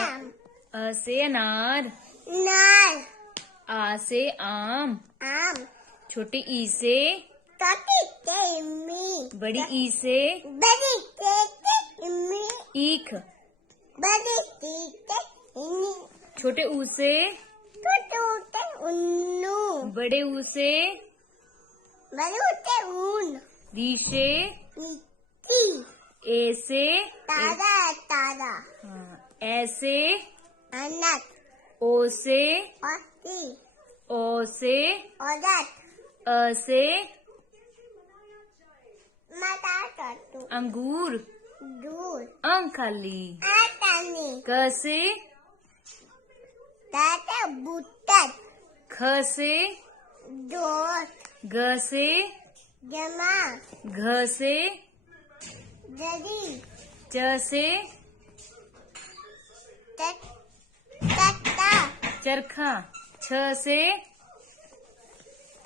आम अ से अनार। नार आ से आम। आम छोटी ई से छोटी तेमी बड़ी ई से बड़ी तेमी ईख। बड़ी तेमी छोटे ऊ से छोटे उन्नू बड़े ऊ से बड़े ऊन री से नीची ए से तारा तारा ए से अनक ओ से औसी ओ से औरत अ से माता टट्टू अंगूर। दूध अंग खाली। आटानी क से ताता बुतत ख से दोस्त ग से जमा घ से जरी च से तत्ता चरखा। छ से